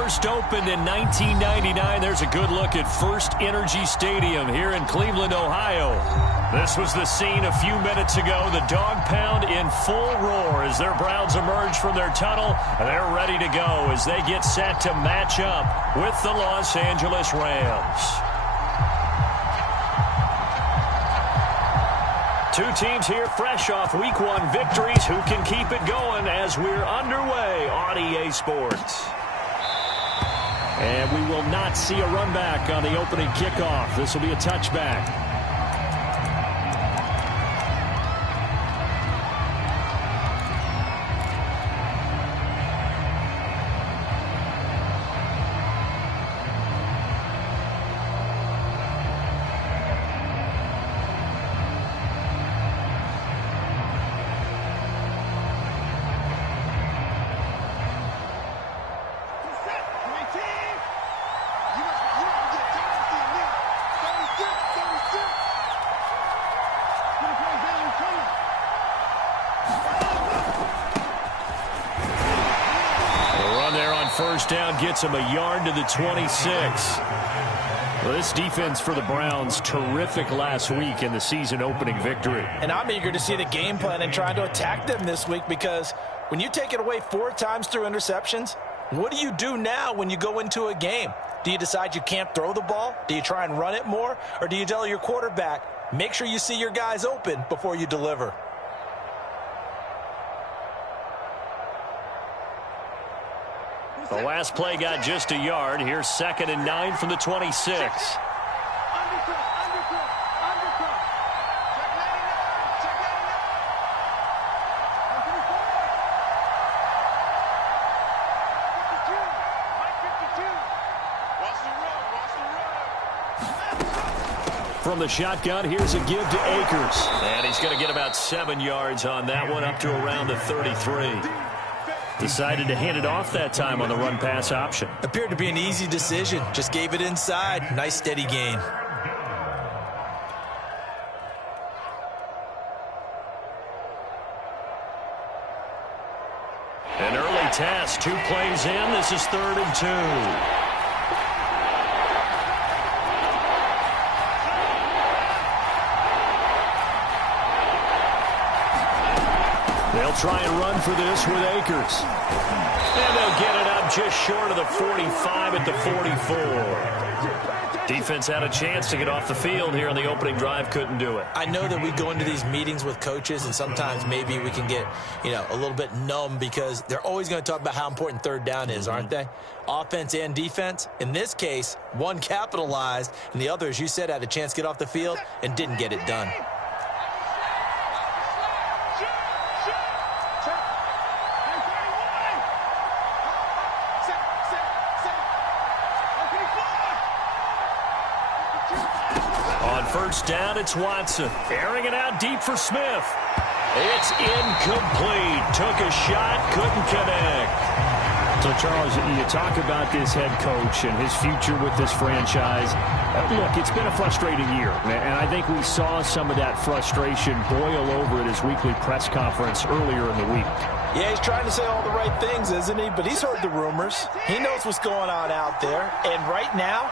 first opened in 1999. There's a good look at First Energy Stadium here in Cleveland, Ohio. This was the scene a few minutes ago. The dog pound in full roar as their Browns emerge from their tunnel. And they're ready to go as they get set to match up with the Los Angeles Rams. Two teams here fresh off Week 1 victories. Who can keep it going as we're underway on EA Sports? And we will not see a run back on the opening kickoff. This will be a touchback. First down gets him a yard to the 26. Well, this defense for the Browns, terrific last week in the season opening victory. And I'm eager to see the game plan and trying to attack them this week, because when you take it away 4 times through interceptions, what do you do now when you go into a game? Do you decide you can't throw the ball? Do you try and run it more? Or do you tell your quarterback, make sure you see your guys open before you deliver? The last play got just a yard. Here's 2nd and 9 from the 26. From the shotgun, here's a give to Akers. And he's going to get about 7 yards on that one, up to around the 33. Decided to hand it off that time on the run-pass option. Appeared to be an easy decision. Just gave it inside. Nice steady gain. An early test. 2 plays in. This is 3rd and 2. They'll try and run for this with Akers. And they'll get it up just short of the 45 at the 44. Defense had a chance to get off the field here on the opening drive. Couldn't do it. I know that we go into these meetings with coaches, and sometimes maybe we can get, a little bit numb, because they're always going to talk about how important 3rd down is, aren't they? Offense and defense. In this case, one capitalized, and the other, as you said, had a chance to get off the field and didn't get it done. First down, it's Watson. Airing it out deep for Smith. It's incomplete. Took a shot, couldn't connect. So, Charles, you talk about this head coach and his future with this franchise. Look, it's been a frustrating year, and I think we saw some of that frustration boil over at his weekly press conference earlier in the week. Yeah, he's trying to say all the right things, isn't he? But he's heard the rumors. He knows what's going on out there. And right now,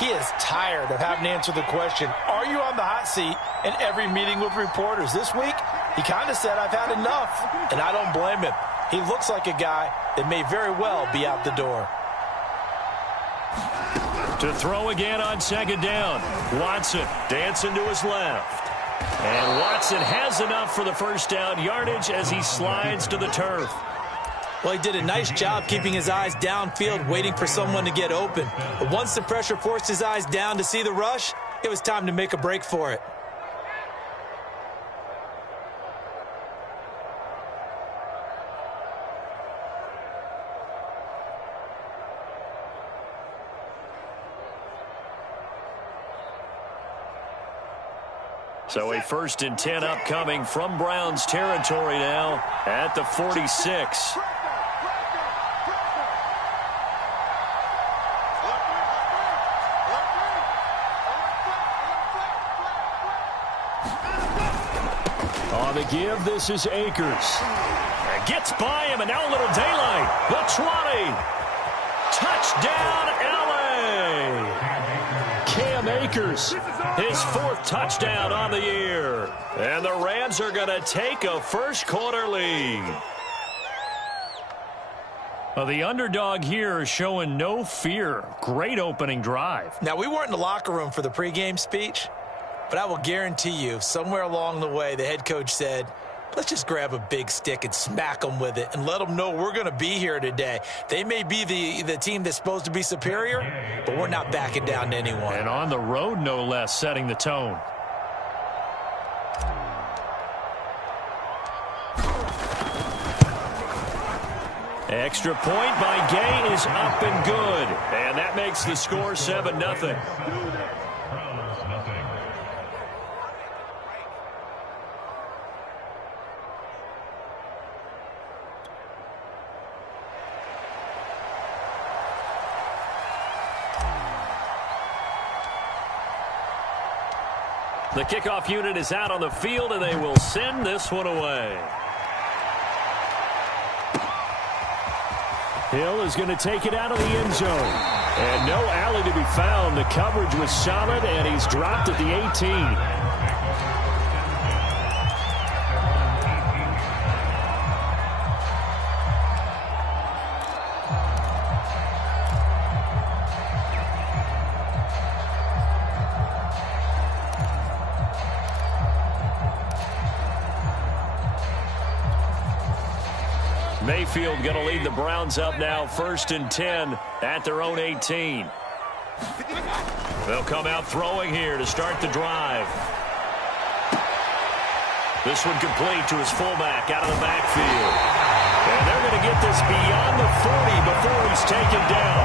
he is tired of having to answer the question, are you on the hot seat, in every meeting with reporters. This week, he kind of said, I've had enough, and I don't blame him. He looks like a guy that may very well be out the door. To throw again on 2nd down. Watson dancing to his left. And Watson has enough for the first down yardage as he slides to the turf. Well, he did a nice job keeping his eyes downfield, waiting for someone to get open. But once the pressure forced his eyes down to see the rush, it was time to make a break for it. So a 1st and 10 upcoming from Browns territory now at the 46. On the give, this is Akers. And gets by him, and now a little daylight. The 20. Touchdown, LA! Cam Akers, his 4th touchdown on the year. And the Rams are going to take a first-quarter lead. Well, the underdog here is showing no fear. Great opening drive. Now, we weren't in the locker room for the pregame speech, but I will guarantee you, somewhere along the way, the head coach said, let's just grab a big stick and smack them with it and let them know we're going to be here today. They may be the team that's supposed to be superior, but we're not backing down to anyone. And on the road, no less, setting the tone. Extra point by Gay is up and good. And that makes the score 7-0. The kickoff unit is out on the field, and they will send this one away. Hill is going to take it out of the end zone. And no alley to be found. The coverage was solid, and he's dropped at the 18. Mayfield going to lead the Browns up now, 1st and 10 at their own 18. They'll come out throwing here to start the drive. This one complete to his fullback out of the backfield. And they're going to get this beyond the 40 before he's taken down.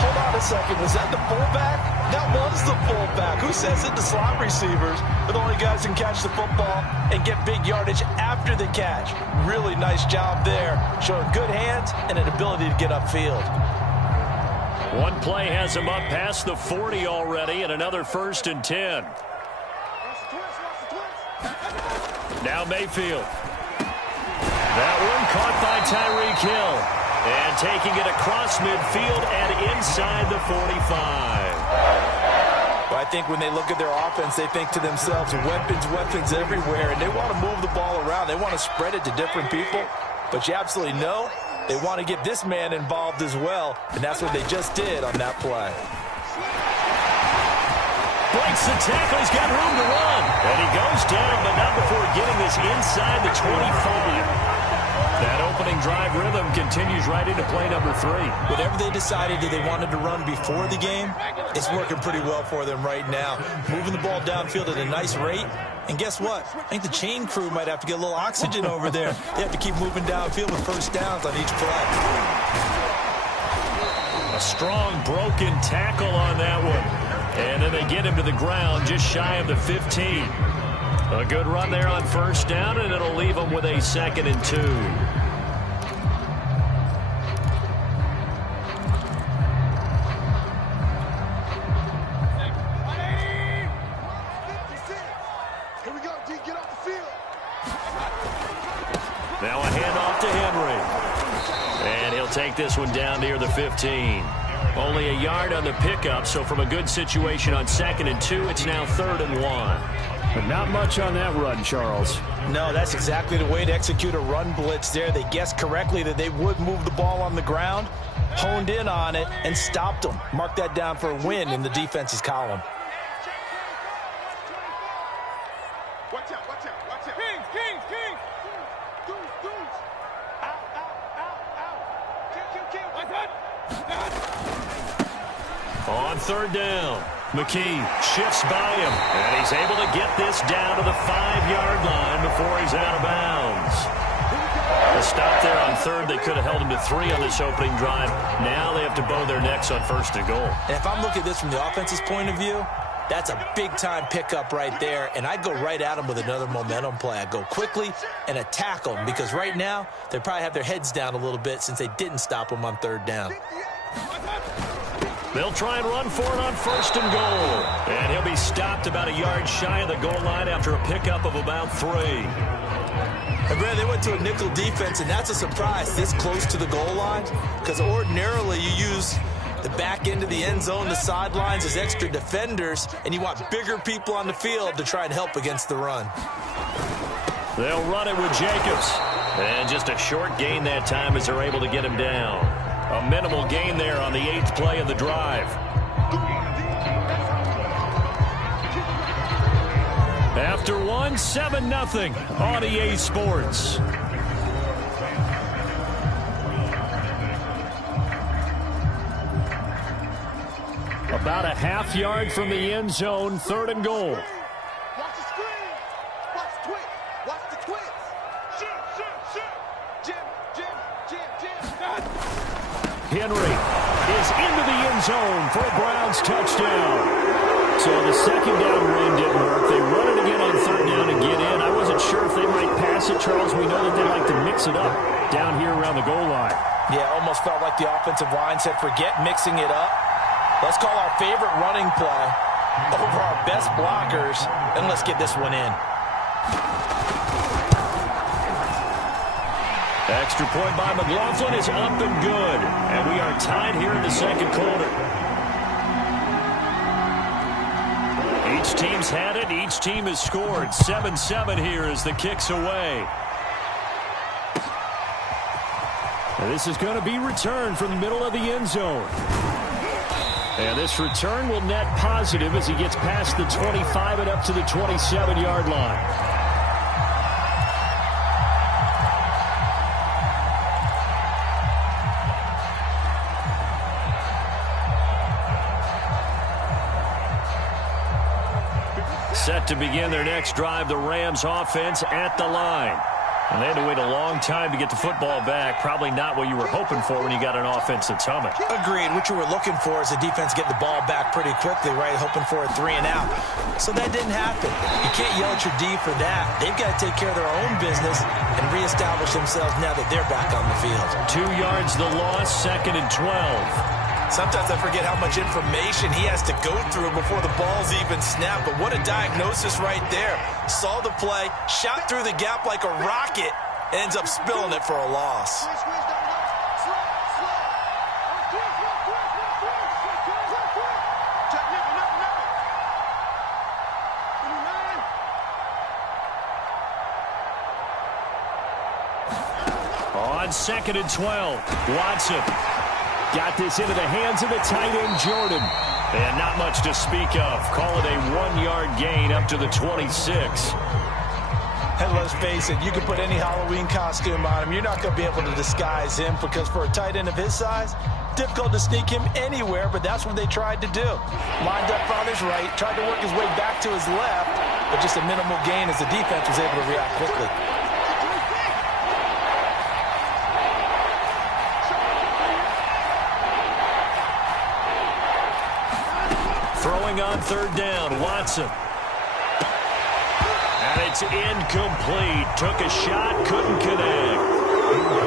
Hold on a second. Was that the fullback? That was the fullback. Who says it? The slot receivers are the only guys who can catch the football and get big yardage after the catch. Really nice job there, showing good hands and an ability to get upfield. One play has him up past the 40 already, and another 1st and 10. Now Mayfield. That one caught by Tyreek Hill. And taking it across midfield and inside the 45. Well, I think when they look at their offense, they think to themselves, weapons everywhere, and they want to move the ball around. They want to spread it to different people, but you absolutely know they want to get this man involved as well, and that's what they just did on that play. Breaks the tackle. He's got room to run. And he goes down, but not before getting this inside the 25. That opening drive rhythm continues right into play number 3. Whatever they decided that they wanted to run before the game, it's working pretty well for them right now. Moving the ball downfield at a nice rate. And guess what? I think the chain crew might have to get a little oxygen over there. They have to keep moving downfield with first downs on each play. A strong broken tackle on that one. And then they get him to the ground just shy of the 15. A good run there on first down, and it'll leave them with a 2nd and 2. Now a handoff to Henry. And he'll take this one down near the 15. Only a yard on the pickup, so from a good situation on 2nd and 2, it's now 3rd and 1. But not much on that run, Charles. No, that's exactly the way to execute a run blitz there. They guessed correctly that they would move the ball on the ground, honed in on it, and stopped them. Mark that down for a win in the defense's column. Watch out, watch out, watch out. Kings, Kings, Kings. Dudes. Out. On 3rd down. McKee shifts by him, and he's able to get this down to the 5-yard line before he's out of bounds. A stop there on 3rd. They could have held him to 3 on this opening drive. Now they have to bow their necks on 1st and goal. And if I'm looking at this from the offense's point of view, that's a big-time pickup right there, and I'd go right at them with another momentum play. I'd go quickly and attack them, because right now they probably have their heads down a little bit since they didn't stop them on 3rd down. They'll try and run for it on 1st and goal. And he'll be stopped about a yard shy of the goal line after a pickup of about 3. And Brad, they went to a nickel defense, and that's a surprise this close to the goal line, because ordinarily you use the back end of the end zone, the sidelines as extra defenders, and you want bigger people on the field to try and help against the run. They'll run it with Jacobs. And just a short gain that time as they're able to get him down. A minimal gain there on the 8th play of the drive. After one, 7-0 on EA Sports. About a half yard from the end zone, 3rd and goal. Watch the screen. Watch the twist. Watch the twist. Jim. Henry is into the end zone for a Browns touchdown. So the 2nd down run didn't work. They run it again on 3rd down and get in. I wasn't sure if they might pass it, Charles. We know that they like to mix it up down here around the goal line. Yeah, almost felt like the offensive line said, forget mixing it up. Let's call our favorite running play over our best blockers, and let's get this one in. Extra point by McLaughlin is up and good. And we are tied here in the 2nd quarter. Each team's had it. Each team has scored. 7-7 here as the kick's away. And this is going to be returned from the middle of the end zone. And this return will net positive as he gets past the 25 and up to the 27-yard line. Set to begin their next drive, the Rams offense at the line. And they had to wait a long time to get the football back. Probably not what you were hoping for when you got an offense that's humming. Agreed. What you were looking for is the defense getting the ball back pretty quickly, right? Hoping for a 3 and out. So that didn't happen. You can't yell at your D for that. They've got to take care of their own business and reestablish themselves now that they're back on the field. 2 yards the loss, 2nd and 12. Sometimes I forget how much information he has to go through before the ball's even snapped. But what a diagnosis right there. Saw the play, shot through the gap like a rocket, and ends up spilling it for a loss. On 2nd and 12, Watson got this into the hands of the tight end, Jordan. And not much to speak of. Call it a 1-yard gain up to the 26. And let's face it, you can put any Halloween costume on him. You're not going to be able to disguise him because for a tight end of his size, difficult to sneak him anywhere, but that's what they tried to do. Lined up on his right, tried to work his way back to his left, but just a minimal gain as the defense was able to react quickly. Throwing on 3rd down, Watson. And it's incomplete. Took a shot, couldn't connect.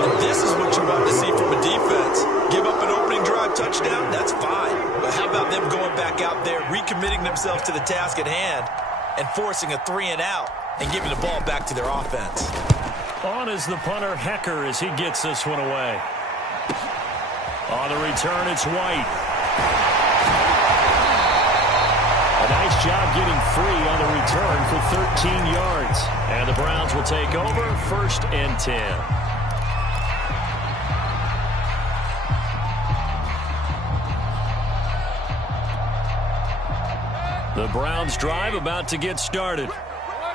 And this is what you want to see from a defense. Give up an opening drive touchdown, that's fine. But how about them going back out there, recommitting themselves to the task at hand, and forcing a 3 and out, and giving the ball back to their offense. On is the punter, Hecker, as he gets this one away. On the return, it's White. A nice job getting free on the return for 13 yards. And the Browns will take over, 1st and 10. The Browns drive about to get started.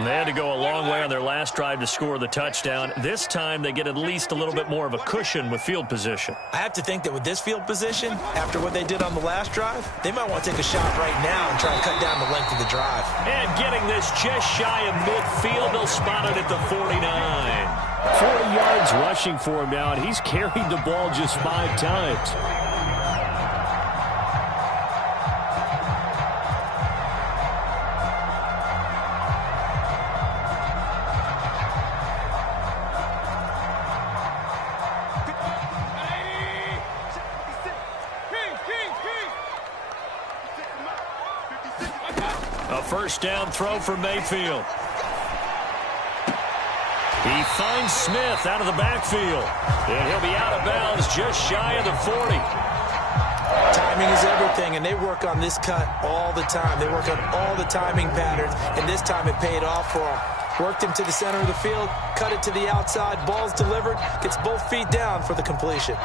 They had to go a long way on their last drive to score the touchdown. This time they get at least a little bit more of a cushion with field position. I have to think that with this field position, after what they did on the last drive, they might want to take a shot right now and try to cut down the length of the drive. And getting this just shy of midfield, they'll spot it at the 49. 40 yards rushing for him now, and he's carried the ball just 5 times. A 1st down throw for Mayfield. He finds Smith out of the backfield. And he'll be out of bounds just shy of the 40. Timing is everything, and they work on this cut all the time. They work on all the timing patterns, and this time it paid off for him. Worked him to the center of the field, cut it to the outside, ball's delivered, gets both feet down for the completion.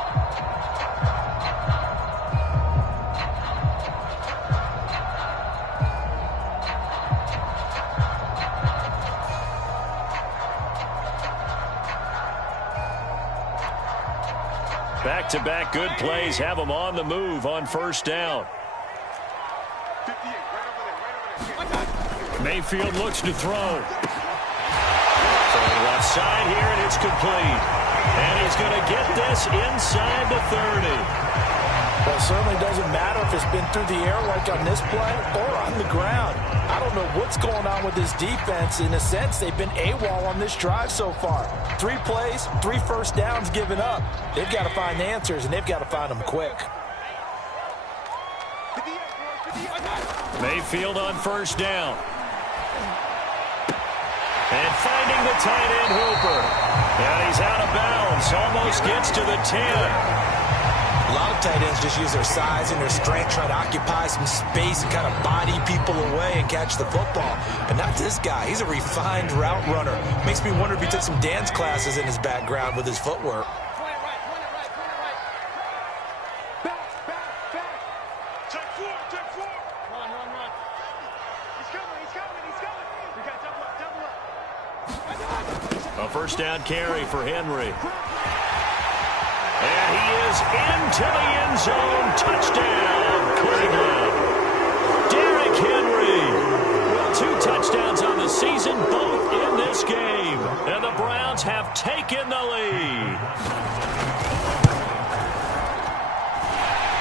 Back-to-back good plays have them on the move on first down. Mayfield looks to throw. From the left side here, and it's complete. And he's going to get this inside the 30. Well, it certainly doesn't matter if it's been through the air like on this play or on the ground. I don't know what's going on with this defense. In a sense, they've been AWOL on this drive so far. 3 plays, 3 first downs given up. They've got to find answers, and they've got to find them quick. Mayfield on first down. And finding the tight end Hooper. And he's out of bounds. Almost gets to the 10. A lot of tight ends just use their size and their strength, try to occupy some space and kind of body people away and catch the football. But not this guy. He's a refined route runner. Makes me wonder if he took some dance classes in his background with his footwork. A first down carry for Henry. And he is into the end zone. Touchdown, Cleveland. Derrick Henry. Well, 2 touchdowns on the season, both in this game. And the Browns have taken the lead.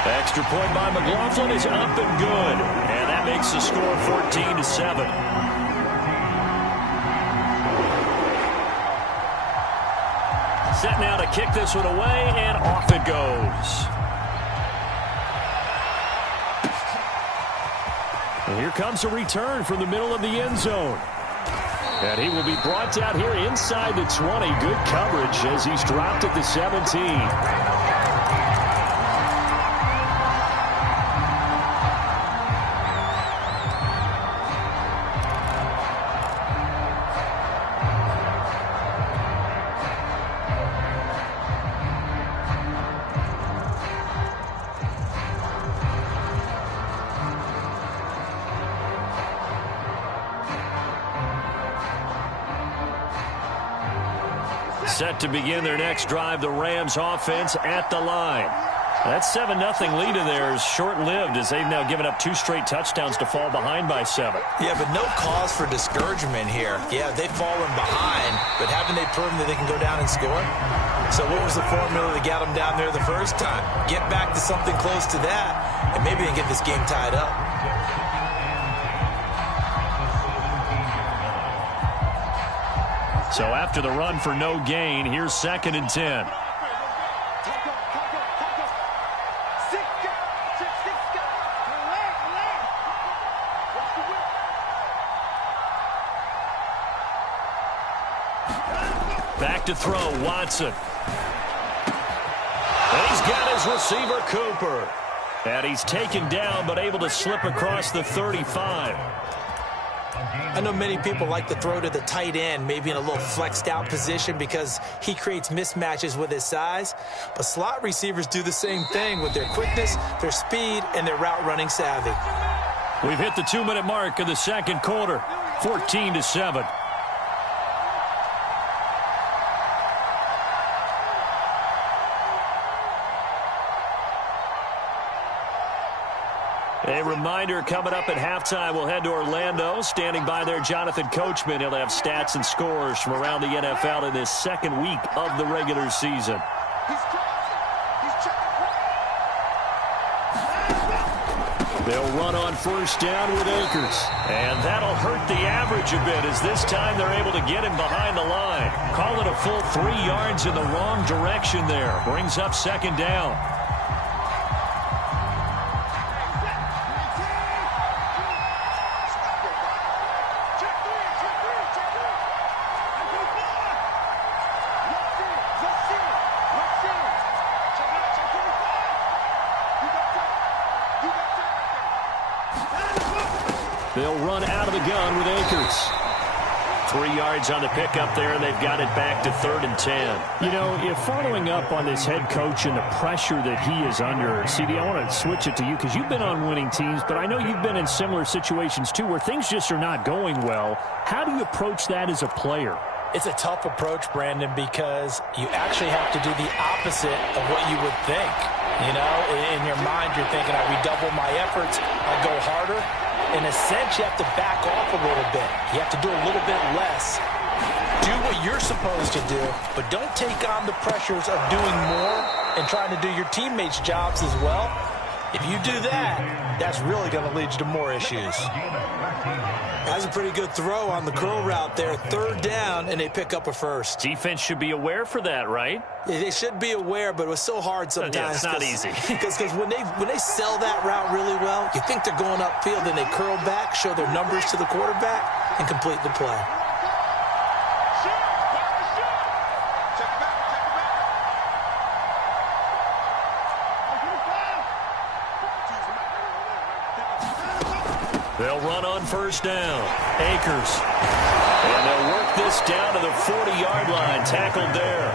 The extra point by McLaughlin is up and good. And that makes the score 14-7. Set now to kick this one away, and off it goes. And here comes a return from the middle of the end zone. And he will be brought down here inside the 20. Good coverage as he's dropped at the 17. Set to begin their next drive, the Rams offense at the line. That 7-0 lead of theirs short-lived as they've now given up 2 straight touchdowns to fall behind by 7. Yeah, but no cause for discouragement here. Yeah, they've fallen behind, but haven't they proven that they can go down and score? So what was the formula that got them down there the first time? Get back to something close to that, and maybe they can get this game tied up. So after the run for no gain, here's 2nd and 10. Back to throw, Watson. And he's got his receiver, Cooper. And he's taken down, but able to slip across the 35. I know many people like to throw to the tight end, maybe in a little flexed out position because he creates mismatches with his size. But slot receivers do the same thing with their quickness, their speed, and their route running savvy. We've hit the 2-minute mark of the second quarter, 14-7. A reminder, coming up at halftime, we'll head to Orlando. Standing by there, Jonathan Coachman. He'll have stats and scores from around the NFL in this second week of the regular season. They'll run on first down with Akers. And that'll hurt the average a bit as this time they're able to get him behind the line. Call it a full 3 yards in the wrong direction there. Brings up 2nd down. They'll run out of the gun with Akers. 3 yards on the pickup there, and they've got it back to 3rd and 10. You know, if following up on this head coach and the pressure that he is under, CD, I want to switch it to you because you've been on winning teams, but I know you've been in similar situations too where things just are not going well. How do you approach that as a player? It's a tough approach, Brandon, because you actually have to do the opposite of what you would think. You know, in your mind, you're thinking, I redouble my efforts, I go harder. In a sense, you have to back off a little bit. You have to do a little bit less. Do what you're supposed to do, but don't take on the pressures of doing more and trying to do your teammates' jobs as well. If you do that, that's really going to lead you to more issues. That's a pretty good throw on the curl route there. 3rd down, and they pick up a first. Defense should be aware for that, right? Yeah, they should be aware, but it was so hard sometimes. Yeah, it's not easy. Because when they sell that route really well, you think they're going upfield, then they curl back, show their numbers to the quarterback, and complete the play. They'll run on 1st down. Akers. And they'll work this down to the 40-yard line. Tackled there.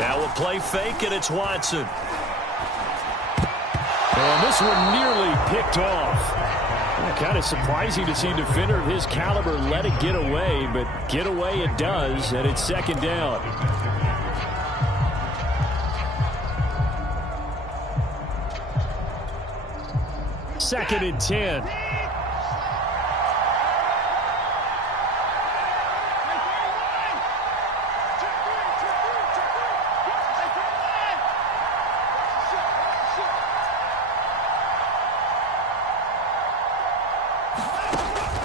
Now a play fake, and it's Watson. And this one nearly picked off. Kind of surprising to see a defender of his caliber let it get away, but get away it does, and it's 2nd down. Second and 10.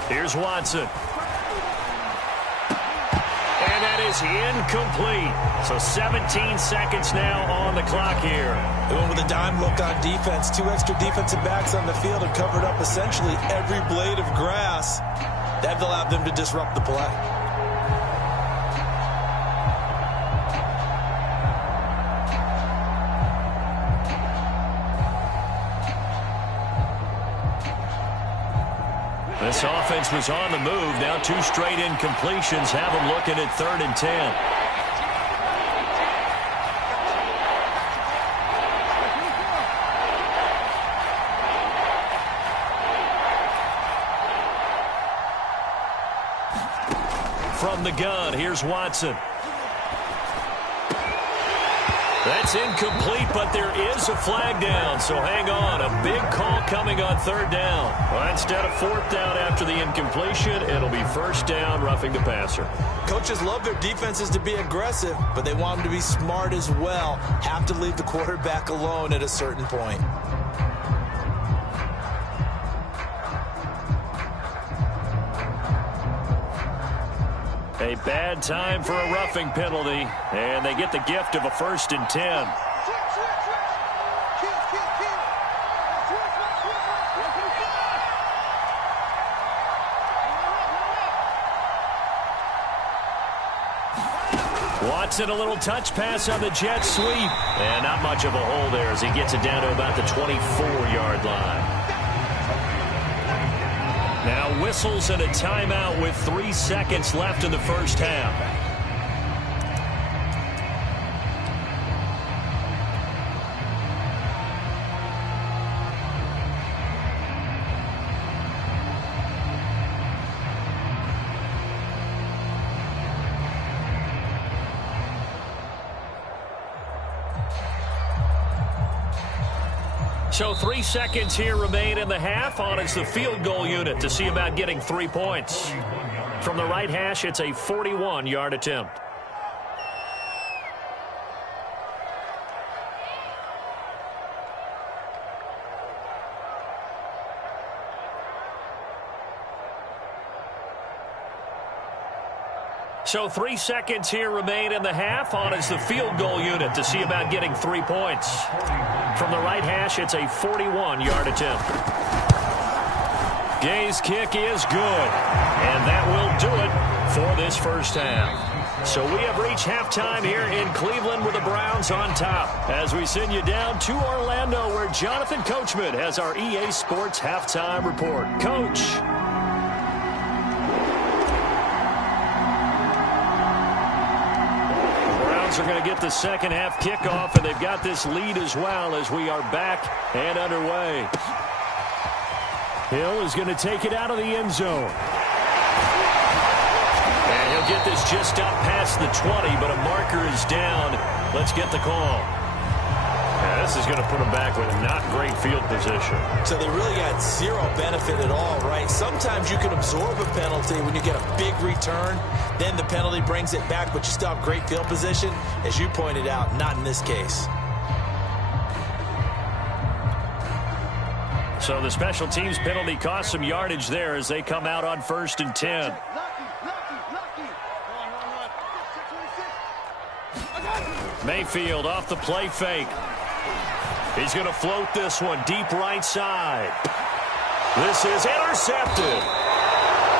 Here's Watson. And that is incomplete. So 17 seconds now on the clock here. Going with a dime look on defense. 2 extra defensive backs on the field have covered up essentially every blade of grass. That allowed them to disrupt the play. This offense was on the move. Now 2 straight incompletions have them looking at 3rd and 10. From the gun, here's Watson. That's incomplete, but there is a flag down, so hang on. A big call coming on 3rd down. Well, instead of 4th down after the incompletion, it'll be 1st down, roughing the passer. Coaches love their defenses to be aggressive, but they want them to be smart as well. Have to leave the quarterback alone at a certain point. A bad time for a roughing penalty, and they get the gift of a 1st and 10. Watson, a little touch pass on the jet sweep. And not much of a hole there as he gets it down to about the 24-yard line. Now whistles and a timeout with 3 seconds left in the 1st half. So 3 seconds here remain in the half. On it's the field goal unit to see about getting 3 points. From the right hash, it's a 41-yard attempt. So 3 seconds here remain in the half. On is the field goal unit to see about getting 3 points. From the right hash, it's a 41-yard attempt. Gay's kick is good. And that will do it for this first half. So we have reached halftime here in Cleveland with the Browns on top. As we send you down to Orlando, where Jonathan Coachman has our EA Sports halftime report. Coach. Are going to get the second half kickoff, and they've got this lead as well as we are back and underway. Hill is going to take it out of the end zone. And he'll get this just up past the 20, but a marker is down. Let's get the call. Yeah, this is going to put them back with not great field position. So they really got zero benefit at all, right? Sometimes you can absorb a penalty when you get a big return. Then the penalty brings it back, but you still have great field position. As you pointed out, not in this case. So the special teams penalty cost some yardage there as they come out on 1st and 10. Mayfield off the play fake. He's going to float this one deep right side. This is intercepted.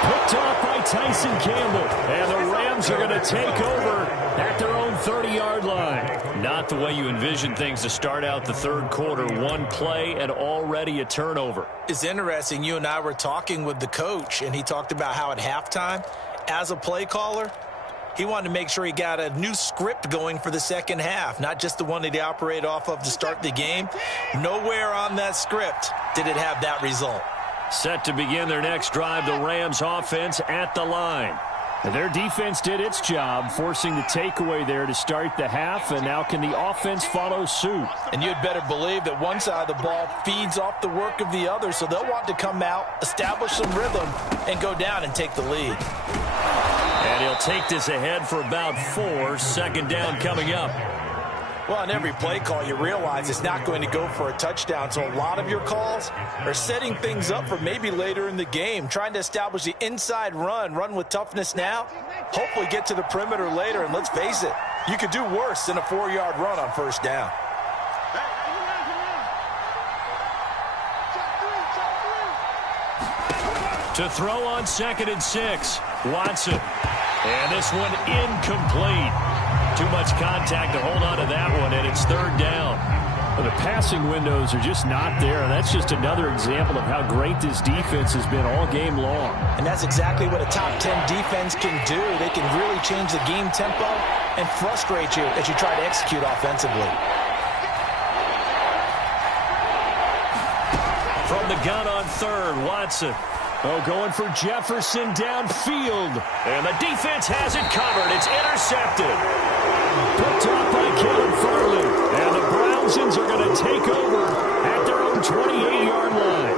Picked off by Tyson Campbell. And the Rams are going to take over at their own 30-yard line. Not the way you envision things to start out the third quarter. One play and already a turnover. It's interesting. You and I were talking with the coach, and he talked about how at halftime, as a play caller, he wanted to make sure he got a new script going for the second half, not just the one that he operated off of to start the game. Nowhere on that script did it have that result. Set to begin their next drive, the Rams offense at the line. Their defense did its job, forcing the takeaway there to start the half, and now can the offense follow suit? And you'd better believe that one side of the ball feeds off the work of the other, so they'll want to come out, establish some rhythm, and go down and take the lead. And he'll take this ahead for about 4. Second down coming up. Well, on every play call, you realize it's not going to go for a touchdown. So a lot of your calls are setting things up for maybe later in the game, trying to establish the inside run with toughness now, hopefully get to the perimeter later. And let's face it, you could do worse than a 4-yard run on first down. To throw on 2nd and 6, Watson. And this one incomplete. Too much contact to hold on to that one, and it's 3rd down. Well, the passing windows are just not there, and that's just another example of how great this defense has been all game long. And that's exactly what a top 10 defense can do. They can really change the game tempo and frustrate you as you try to execute offensively. From the gun on 3rd, Watson. Oh, going for Jefferson downfield. And the defense has it covered. It's intercepted. Picked off by Kevin Farley. And the Brownsons are going to take over at their own 28-yard line.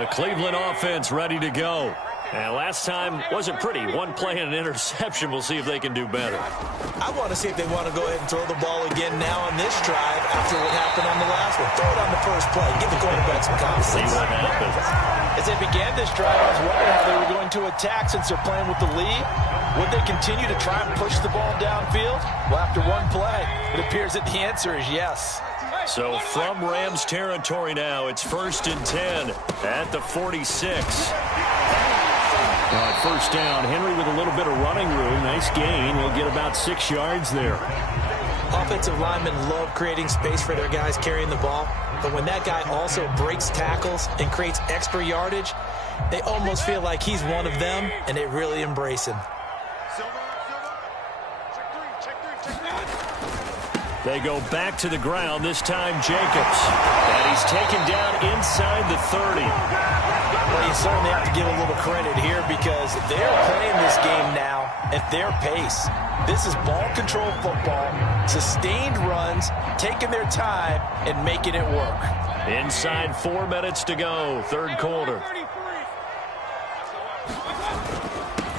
The Cleveland offense ready to go. And last time wasn't pretty. One play and an interception. We'll see if they can do better. I want to see if they want to go ahead and throw the ball again now on this drive after what happened on the last one. Throw it on the first play. Give the quarterback some confidence. See what happens. As they began this drive, I was wondering how they were going to attack since they're playing with the lead. Would they continue to try and push the ball downfield? Well, after one play, it appears that the answer is yes. So from Rams territory now, it's 1st and 10 at the 46. First down, Henry with a little bit of running room. Nice gain. He'll get about 6 yards there. Offensive linemen love creating space for their guys carrying the ball. But when that guy also breaks tackles and creates extra yardage, they almost feel like he's one of them, and they really embrace him. They go back to the ground, this time Jacobs. And he's taken down inside the 30. Well, you certainly have to give a little credit here because they're playing this game now at their pace. This is ball control football, sustained runs, taking their time and making it work. Inside 4 minutes to go, third quarter.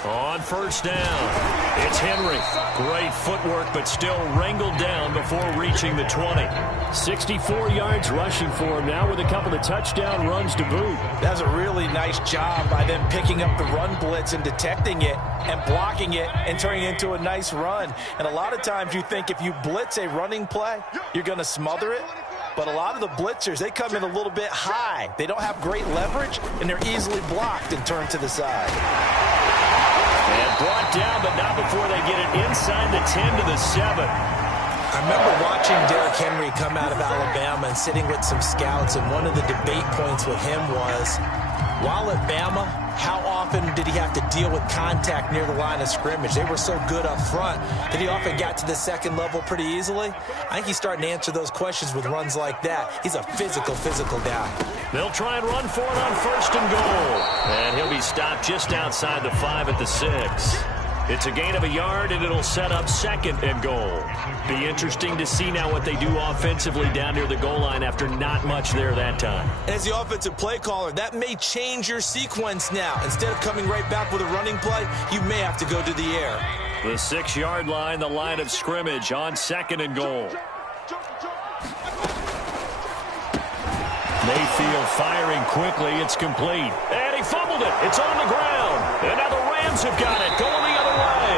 On first down, it's Henry. Great footwork, but still wrangled down before reaching the 20. 64 yards rushing for him now with a couple of touchdown runs to boot. That's a really nice job by them picking up the run blitz and detecting it and blocking it and turning it into a nice run. And a lot of times you think if you blitz a running play, you're going to smother it. But a lot of the blitzers, they come in a little bit high. They don't have great leverage, and they're easily blocked and turned to the side. And brought down, but not before they get it inside the 10 to the 7. I remember watching Derrick Henry come out of Alabama and sitting with some scouts, and one of the debate points with him was, while at Bama, how often did he have to deal with contact near the line of scrimmage? They were so good up front that he often got to the second level pretty easily. I think he's starting to answer those questions with runs like that. He's a physical guy. They'll try and run for it on first and goal. And he'll be stopped just outside the 5 at the 6. It's a gain of a yard, and it'll set up second and goal. Be interesting to see now what they do offensively down near the goal line after not much there that time. As the offensive play caller, that may change your sequence now. Instead of coming right back with a running play, you may have to go to the air. The 6-yard line, the line of scrimmage on second and goal. Mayfield firing quickly. It's complete. And he fumbled it. It's on the ground. And now the Rams have got it. Going the other way.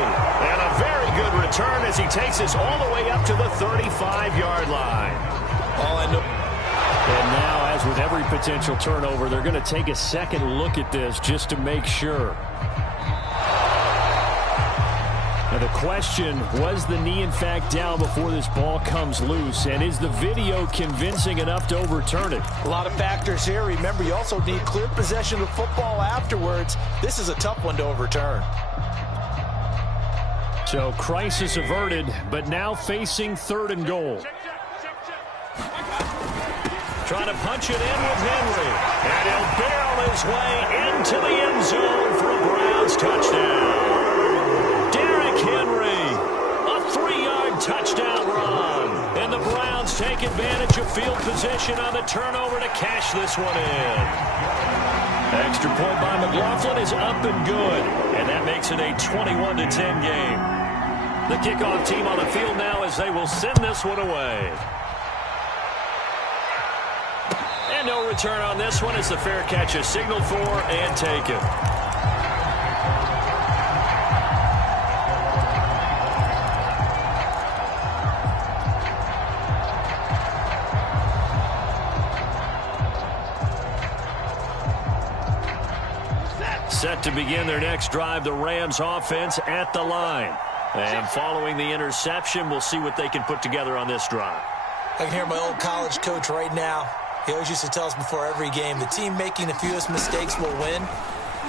And a very good return as he takes us all the way up to the 35-yard line. All I know. And now, as with every potential turnover, they're going to take a second look at this just to make sure. Now the question, was the knee in fact down before this ball comes loose? And is the video convincing enough to overturn it? A lot of factors here. Remember, you also need clear possession of football afterwards. This is a tough one to overturn. So crisis averted, but now facing third and goal. Trying to punch it in with Henry. And he'll barrel his way into the end zone for a Browns touchdown. Henry, a 3-yard touchdown run. And the Browns take advantage of field position on the turnover to cash this one in. Extra point by McLaughlin is up and good. And that makes it a 21-10 game. The kickoff team on the field now as they will send this one away. And no return on this one as the fair catch is signaled for and taken. Set to begin their next drive, the Rams offense at the line. And following the interception, we'll see what they can put together on this drive. I can hear my old college coach right now. He always used to tell us before every game, the team making the fewest mistakes will win.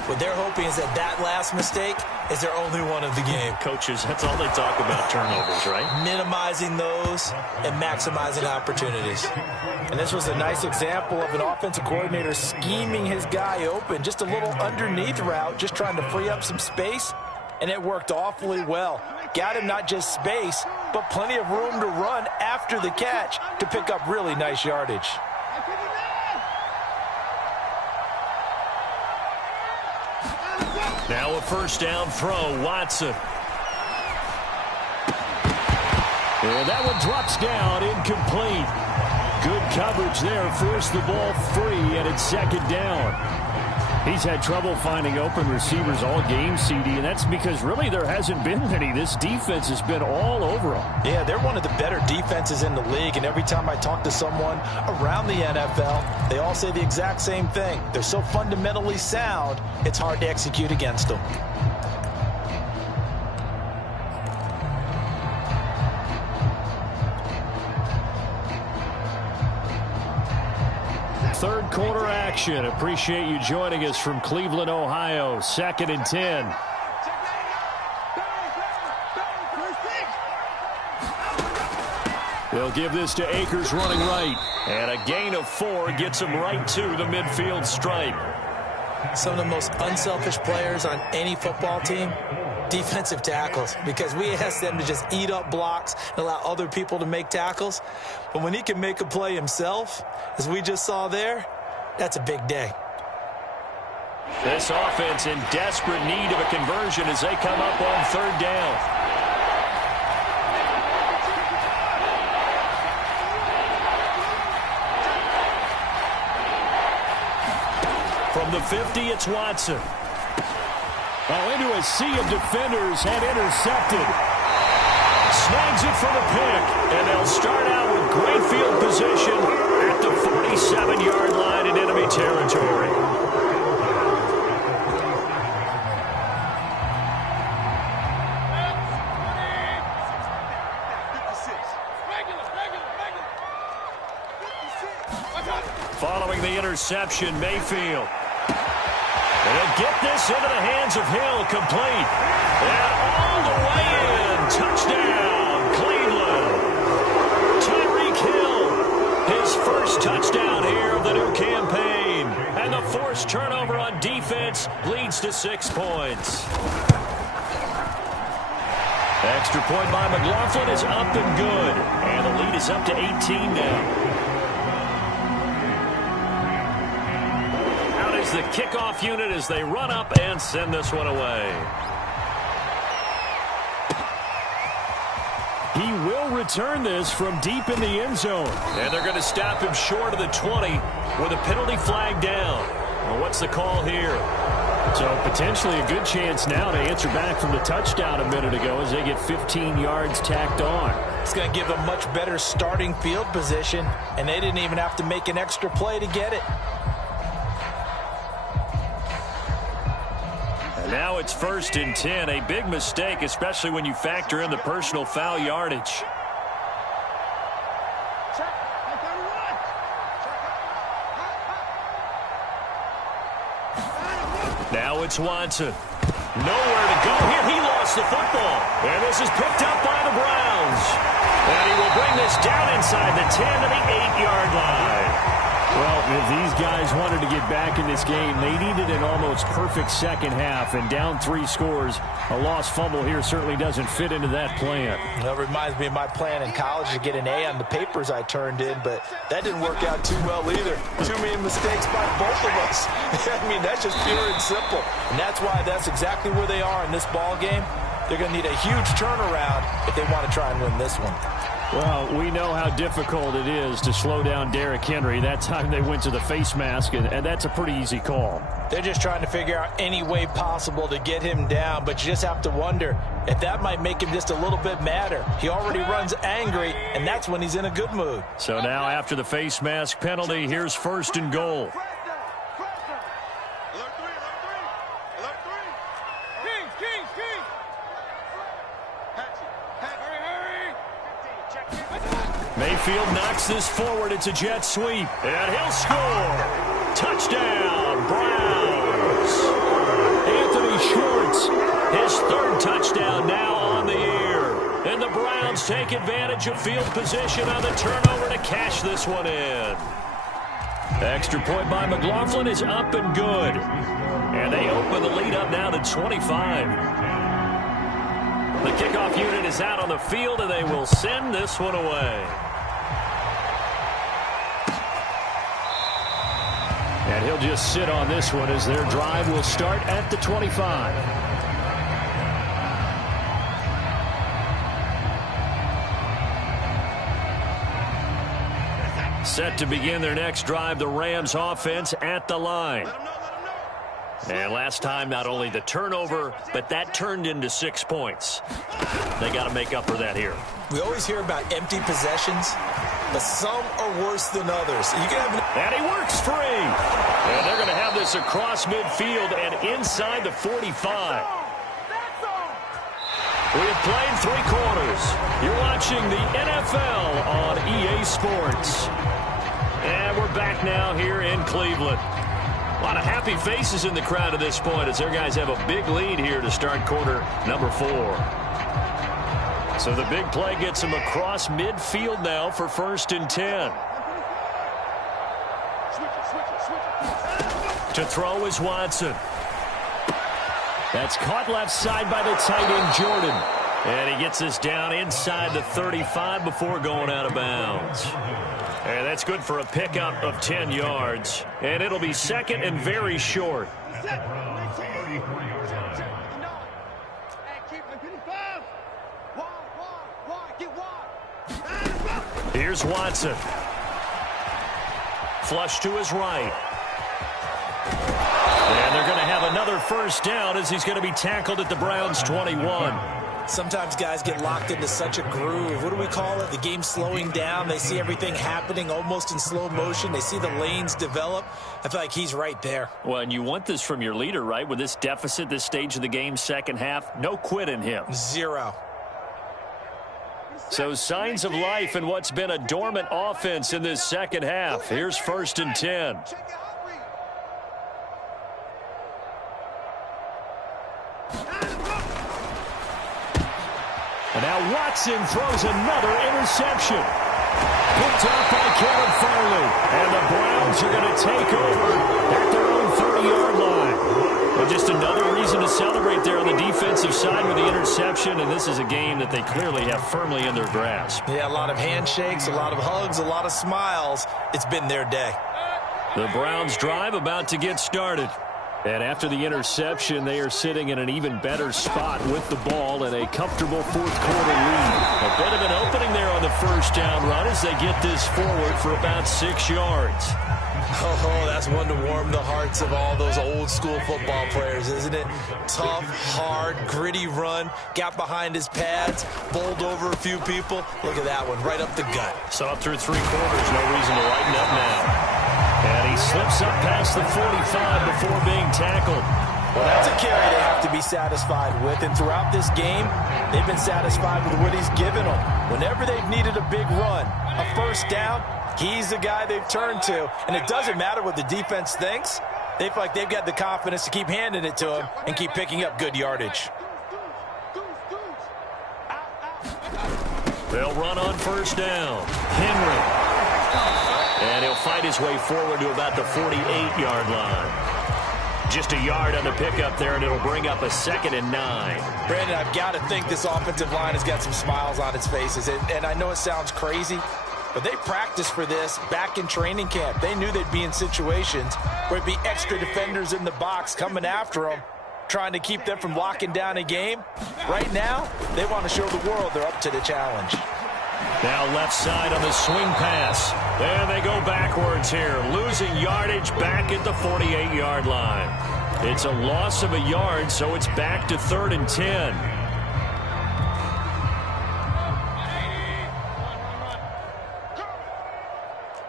What they're hoping is that that last mistake is their only one of the game. Coaches, that's all they talk about, turnovers, right? Minimizing those and maximizing opportunities. And this was a nice example of an offensive coordinator scheming his guy open. Just a little underneath route, just trying to free up some space. And it worked awfully well. Got him not just space, but plenty of room to run after the catch to pick up really nice yardage. Now a first down throw, Watson. And that one drops down, incomplete. Good coverage there, forced the ball free, and it's second down. He's had trouble finding open receivers all game, CD, and that's because really there hasn't been many. This defense has been all over them. Yeah, they're one of the better defenses in the league, and every time I talk to someone around the NFL, they all say the exact same thing. They're so fundamentally sound, it's hard to execute against them. Third quarter action. Appreciate you joining us from Cleveland, Ohio. 2nd and 10. They'll give this to Akers running right. And a gain of 4 gets him right to the midfield stripe. Some of the most unselfish players on any football team, defensive tackles, because we ask them to just eat up blocks and allow other people to make tackles. But when he can make a play himself, as we just saw there, that's a big day. This offense in desperate need of a conversion as they come up on third down. From the 50, it's Watson. Well, into a sea of defenders and intercepted. Snags it for the pick, and they'll start out with great field position at the 47-yard line in enemy territory. Following the interception, Mayfield. And they'll get this into the hands of Hill, complete. And all the way in. Touchdown, Cleveland. Tyreek Hill, his first touchdown here of the new campaign. And the forced turnover on defense leads to 6 points. Extra point by McLaughlin is up and good. And the lead is up to 18 now. The kickoff unit as they run up and send this one away. He will return this from deep in the end zone. And they're going to stop him short of the 20 with a penalty flag down. Well, what's the call here? So potentially a good chance now to answer back from the touchdown a minute ago as they get 15 yards tacked on. It's going to give them much better starting field position, and they didn't even have to make an extra play to get it. Now it's 1st and 10, a big mistake, especially when you factor in the personal foul yardage. Now it's Watson. Nowhere to go here. He lost the football. And this is picked up by the Browns. And he will bring this down inside the 10 to the 8-yard line. Well, if these guys wanted to get back in this game, they needed an almost perfect second half, and down 3 scores. A lost fumble here certainly doesn't fit into that plan. That reminds me of my plan in college to get an A on the papers I turned in, but that didn't work out too well either. Too many mistakes by both of us. I mean, that's just pure and simple. And that's why that's exactly where they are in this ball game. They're going to need a huge turnaround if they want to try and win this one. Well, we know how difficult it is to slow down Derrick Henry. That time they went to the face mask, and that's a pretty easy call. They're just trying to figure out any way possible to get him down, but you just have to wonder if that might make him just a little bit madder. He already runs angry, and that's when he's in a good mood. So now after the face mask penalty, here's 1st and goal. Mayfield knocks this forward. It's a jet sweep. And he'll score. Touchdown, Browns. Anthony Schwartz, his 3rd touchdown now on the year. And the Browns take advantage of field position on the turnover to cash this one in. Extra point by McLaughlin is up and good. And they open the lead up now to 25. The kickoff unit is out on the field, and they will send this one away. And he'll just sit on this one as their drive will start at the 25. Set to begin their next drive, the Rams offense at the line. And last time, not only the turnover, but that turned into 6 points. They got to make up for that here. We always hear about empty possessions, but some are worse than others. You can have and he works free. And they're going to have this across midfield and inside the 45. We have played 3 quarters. You're watching the NFL on EA Sports. And we're back now here in Cleveland. A lot of happy faces in the crowd at this point as their guys have a big lead here to start quarter number 4. So the big play gets them across midfield now for 1st and 10. To throw is Watson. That's caught left side by the tight end, Jordan. And he gets this down inside the 35 before going out of bounds. And that's good for a pickup of 10 yards. And it'll be second and very short. Here's Watson. Flush to his right. And they're going to have another first down as he's going to be tackled at the Browns' 21. Sometimes guys get locked into such a groove. What do we call it? The game's slowing down. They see everything happening almost in slow motion. They see the lanes develop. I feel like he's right there. Well, and you want this from your leader, right? With this deficit, this stage of the game, second half, no quit in him. Zero. So signs of life in what's been a dormant offense in this second half. Here's 1st and 10. And now Watson throws another interception. Picked off by Kevin Farley. And the Browns are going to take over at their own 30-yard line. And just another reason to celebrate there on the defensive side with the interception. And this is a game that they clearly have firmly in their grasp. Yeah, a lot of handshakes, a lot of hugs, a lot of smiles. It's been their day. The Browns drive about to get started. And after the interception, they are sitting in an even better spot with the ball and a comfortable fourth-quarter lead. A bit of an opening there on the first down run as they get this forward for about 6 yards. Oh, that's one to warm the hearts of all those old-school football players, isn't it? Tough, hard, gritty run, got behind his pads, bowled over a few people. Look at that one, right up the gut. Saw it through 3 quarters, no reason to lighten up now. And he slips up past the 45 before being tackled. Well, that's a carry they have to be satisfied with. And throughout this game, they've been satisfied with what he's given them. Whenever they've needed a big run, a first down, he's the guy they've turned to. And it doesn't matter what the defense thinks. They feel like they've got the confidence to keep handing it to him and keep picking up good yardage. They'll run on first down. Henry. And he'll fight his way forward to about the 48-yard line. Just a yard on the pickup there, and it'll bring up a 2nd and 9. Brandon, I've got to think this offensive line has got some smiles on its faces. And I know it sounds crazy, but they practiced for this back in training camp. They knew they'd be in situations where it'd be extra defenders in the box coming after them, trying to keep them from locking down a game. Right now, they want to show the world they're up to the challenge. Now left side on the swing pass. There they go backwards here. Losing yardage back at the 48-yard line. It's a loss of a yard, so it's back to 3rd and 10.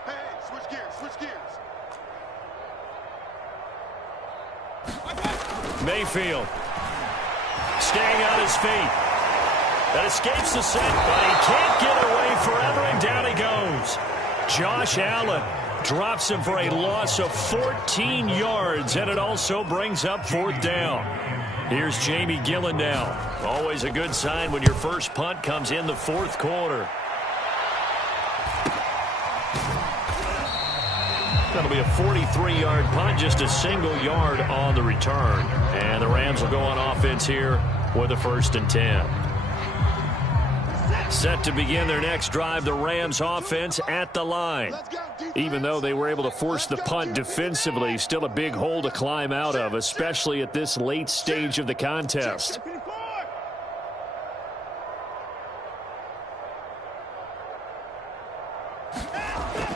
Hey, switch gears, switch gears. Mayfield staying on his feet. That escapes the sack, but he can't get away forever, and down he goes. Josh Allen drops him for a loss of 14 yards, and it also brings up 4th down. Here's Jamie Gillen now. Always a good sign when your first punt comes in the 4th quarter. That'll be a 43-yard punt, just a single yard on the return. And the Rams will go on offense here with a 1st and 10. Set to begin their next drive, the Rams offense at the line. Even though they were able to force the punt defensively, still a big hole to climb out of, especially at this late stage of the contest.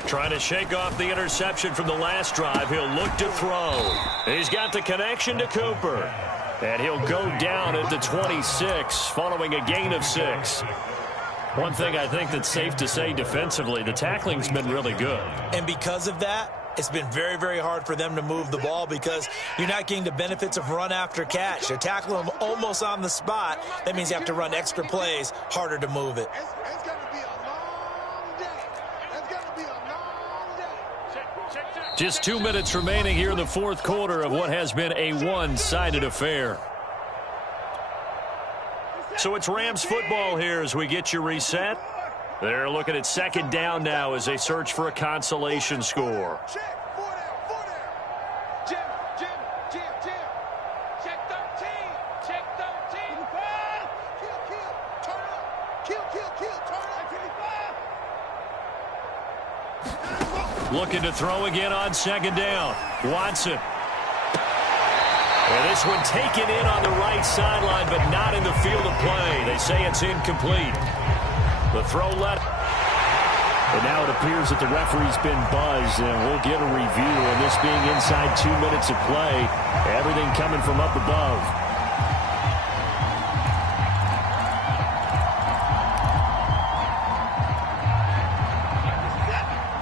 Trying to shake off the interception from the last drive. He'll look to throw. He's got the connection to Cooper. And he'll go down at the 26 following a gain of 6. One thing I think that's safe to say defensively, the tackling's been really good. And because of that, it's been very, very hard for them to move the ball because you're not getting the benefits of run after catch. They're tackling them almost on the spot. That means you have to run extra plays, harder to move it. It's going to be a long day. It's going to be a long day. Just 2 minutes remaining here in the 4th quarter of what has been a one-sided affair. So it's Rams football here as we get you reset. They're looking at 2nd down now as they search for a consolation score. Check, 4 down. Jim. Check 13. Check 13. Looking to throw again on second down. Watson. And this one taken in on the right sideline, but not in the field of play. They say it's incomplete. The throw left. And now it appears that the referee's been buzzed, and we'll get a review. And this being inside 2 minutes of play, everything coming from up above.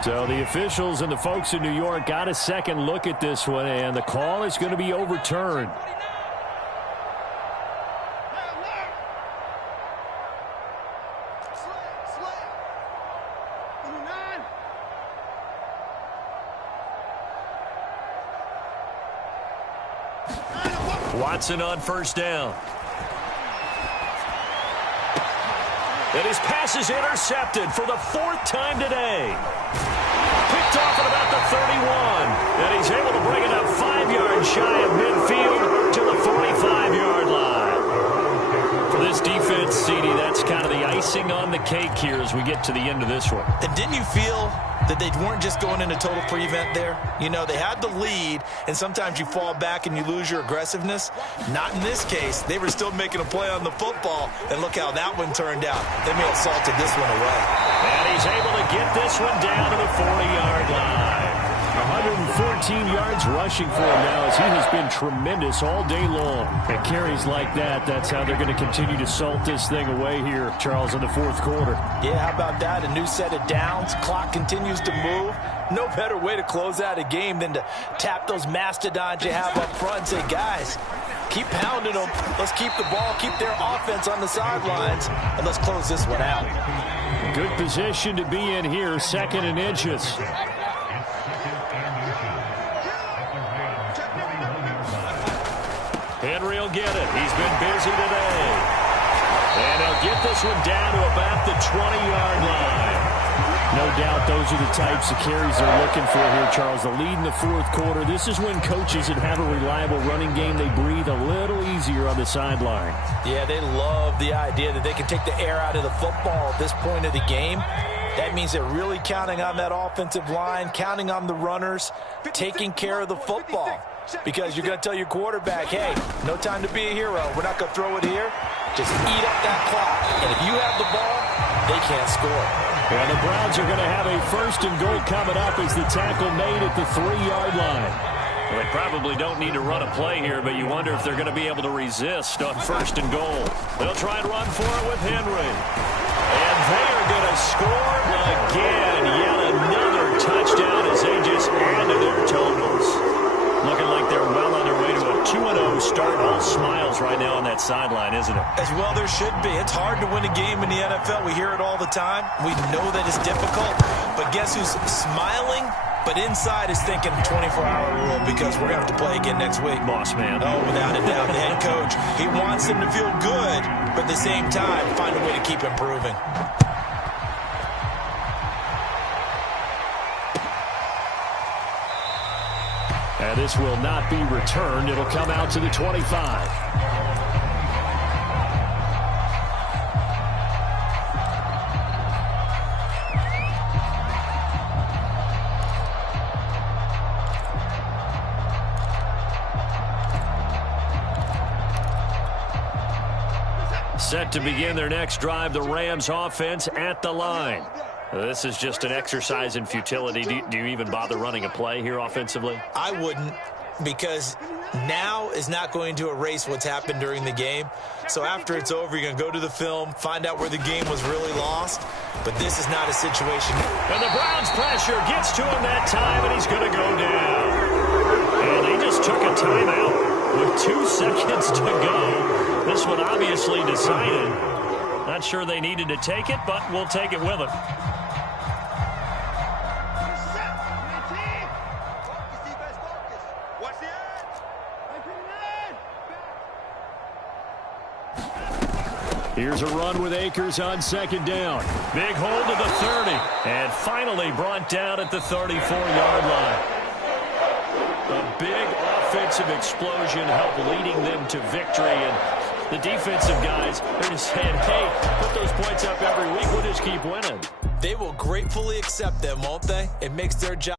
So the officials and the folks in New York got a second look at this one, and the call is going to be overturned. Watson on first down. And his pass is intercepted for the 4th time today. Picked off at about the 31. And he's able to bring it up 5 yards shy of midfield to the 45-yard line. For this defense, CD, that's kind of the icing on the cake here as we get to the end of this one. And didn't you feel that they weren't just going into total prevent there? You know, they had the lead, and sometimes you fall back and you lose your aggressiveness. Not in this case. They were still making a play on the football, and look how that one turned out. They may have salted this one away. And he's able to get this one down to the 40-yard line. 114 yards rushing for him now as he has been tremendous all day long. And carries like that, that's how they're going to continue to salt this thing away here, Charles, in the 4th quarter. Yeah, how about that? A new set of downs. Clock continues to move. No better way to close out a game than to tap those mastodons you have up front and say, guys, keep pounding them. Let's keep the ball, keep their offense on the sidelines, and let's close this one out. Good position to be in here, 2nd and inches. Henry will get it. He's been busy today. And he'll get this one down to about the 20-yard line. No doubt those are the types of carries they're looking for here, Charles. The lead in the 4th quarter. This is when coaches that have a reliable running game, they breathe a little easier on the sideline. Yeah, they love the idea that they can take the air out of the football at this point of the game. That means they're really counting on that offensive line, counting on the runners, taking care of the football. Because you're going to tell your quarterback, hey, no time to be a hero. We're not going to throw it here. Just eat up that clock. And if you have the ball, they can't score. And the Browns are going to have a 1st and goal coming up as the tackle made at the 3-yard line. Well, they probably don't need to run a play here, but you wonder if they're going to be able to resist on 1st and goal. They'll try and run for it with Henry. And they are going to score again. Yet another touchdown as they just added their totals. Looking like they're well on their way to a 2-0 start. All smiles right now on that sideline, isn't it? As well there should be. It's hard to win a game in the NFL. We hear it all the time. We know that it's difficult. But guess who's smiling? But inside is thinking 24-hour rule because we're going to have to play again next week. Boss man. Oh, without a doubt. The head coach, he wants them to feel good, but at the same time, find a way to keep improving. And this will not be returned. It'll come out to the 25. Set to begin their next drive, the Rams offense at the line. This is just an exercise in futility. Do you even bother running a play here offensively? I wouldn't, because now is not going to erase what's happened during the game. So after it's over, you're going to go to the film, find out where the game was really lost. But this is not a situation. And the Browns pressure gets to him that time, and he's going to go down. And they just took a timeout with 2 seconds to go. This one obviously decided. Not sure they needed to take it, but we'll take it with them. Here's a run with Akers on 2nd down. Big hold to the 30. And finally brought down at the 34-yard line. A big offensive explosion helped leading them to victory. And the defensive guys are just saying, hey, put those points up every week. We'll just keep winning. They will gratefully accept them, won't they? It makes their job.